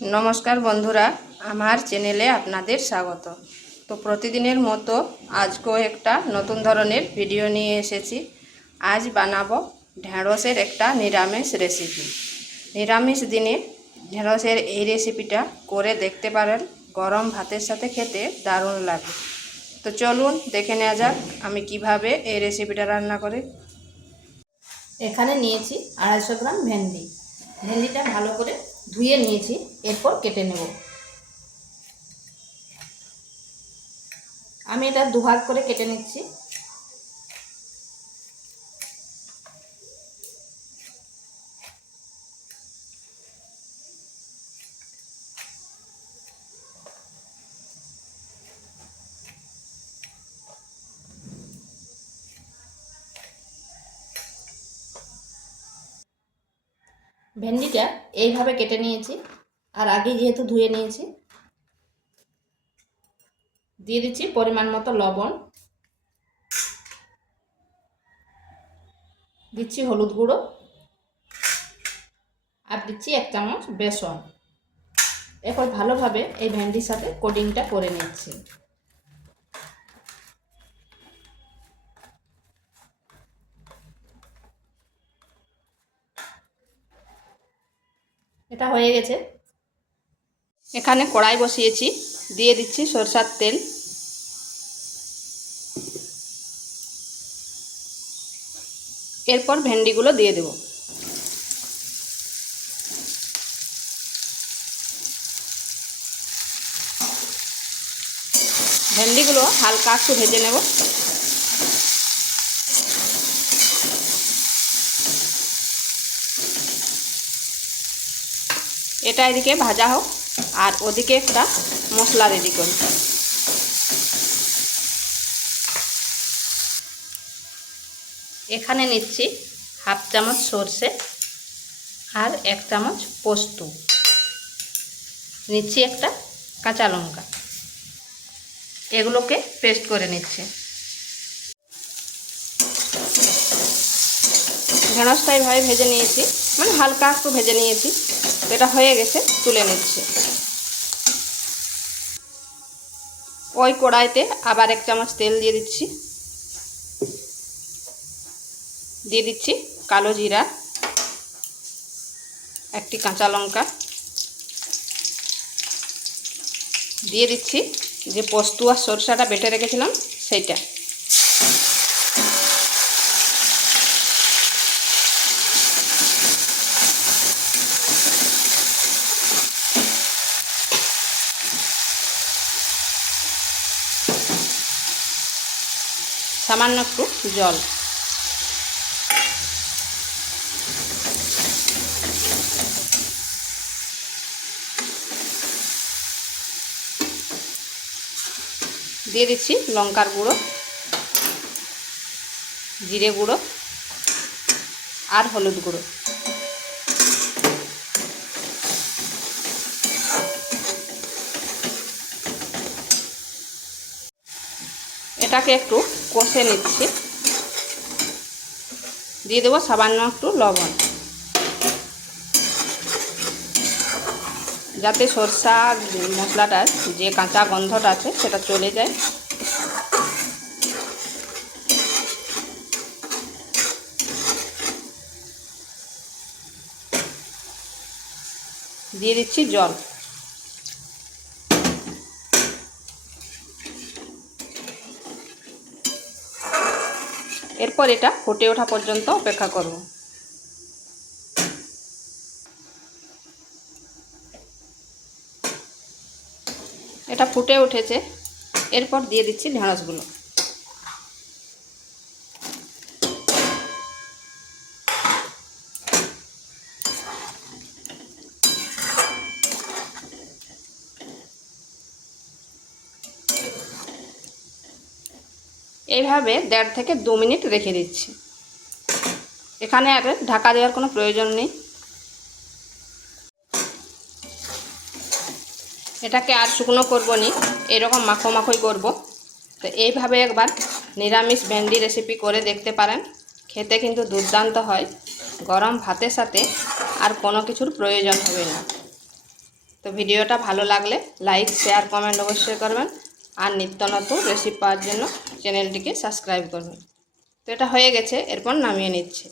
नमस्कार बंधुरा आमार चैनेले आपनादेर स्वागत। तो प्रतिदिनेर मतो आजको एकटा नतून धरनेर भिडियो निये एसेछि। आज बानाबो ढेँड़सेर एकटा निरामिष रेसिपि। निरामिष दिने ढेँड़सेर এই রেসিপিটা করে দেখতে পারেন, গরম ভাতের সাথে খেতে দারুণ লাগে। তো চলুন দেখে নেওয়া যাক আমি কিভাবে এই রেসিপিটা রান্না করি। এখানে নিয়েছি 250 গ্রাম ভেন্ডি। ভেন্ডিটা ভালো করে ধুয়ে নিয়েছি, এরপর কেটে নেব। আমি এটা দুভাগ করে কেটে নিচ্ছি। ভেন্ডিটা এইভাবে কেটে নিয়েছি, আর আগে যেহেতু ধুয়ে নিয়েছি। দিয়ে দিচ্ছি পরিমাণ মতো লবণ, দিচ্ছি হলুদ গুঁড়ো, আর দিচ্ছি 1 চামচ বেসন। এরপর ভালোভাবে এই ভেন্ডির সাথে কোটিংটা করে নিচ্ছি। এটা হয়ে গেছে। এখানে কড়াই বসিয়েছি, দিয়ে দিচ্ছি সরষের তেল। এরপর ভেন্ডিগুলো দিয়ে দেব। ভেন্ডিগুলো হালকা একটু ভেজে নেব। এটা এদিকে ভাজা হোক, আর ওদিকে একটা মশলা রেডি করি। এখানে নিচ্ছি 1/2 চামচ সরষে আর 1 চামচ পোস্ত, নিচ্ছি একটা কাঁচা লঙ্কা। এগুলোকে পেস্ট করে নিচ্ছি। ঢেঁড়সটা এইভাবে ভেজে নিয়েছি, মানে হালকা একটু ভেজে নিয়েছি। এটা হয়ে গেছে, তুলে নিচ্ছি। ওই কড়াইতে আবার 1 চামচ তেল দিয়ে দিচ্ছি। দিয়ে দিচ্ছি কালো জিরা, একটি কাঁচা লঙ্কা, দিয়ে দিচ্ছি যে পোস্ত আর সরষাটা বেটে রেখেছিলাম সেইটা। সামান্য একটু জল, দিয়ে দিচ্ছি লঙ্কার গুঁড়ো, জিরে গুঁড়ো আর হলুদ গুঁড়ো। এটাকে একটু কষে নিচ্ছি। দিয়ে দেবো সামান্য একটু লবণ, যাতে সরষা মশলাটার যে কাঁচা গন্ধটা আছে সেটা চলে যায়। দিয়ে দিচ্ছি জল। এরপর এটা ফুটে ওঠা পর্যন্ত অপেক্ষা করব। এটা ফুটে উঠেছে, এরপর দিয়ে দিচ্ছি ঢেঁড়সগুলো। এইভাবে 1.5 থেকে 2 মিনিট রেখে দিচ্ছি। এখানে আর ঢাকা দেওয়ার কোনো প্রয়োজন নেই। এটাকে আর শুকনো করব নি, এরকম মাখো মাখোই করব। তো এইভাবে একবার নিরামিষ ভেন্ডি রেসিপি করে দেখতে পারেন, খেতে কিন্তু দুর্দান্ত হয়। গরম ভাতের সাথে আর কোনো কিছুর প্রয়োজন হবে না। তো তো ভিডিওটা ভালো লাগলে লাইক শেয়ার কমেন্ট অবশ্যই করবেন, আর নিত্য নতুন রেসিপি পাওয়ার জন্য চ্যানেলটিকে সাবস্ক্রাইব করবেন। তো এটা হয়ে গেছে, এরপর নামিয়ে নিচ্ছি।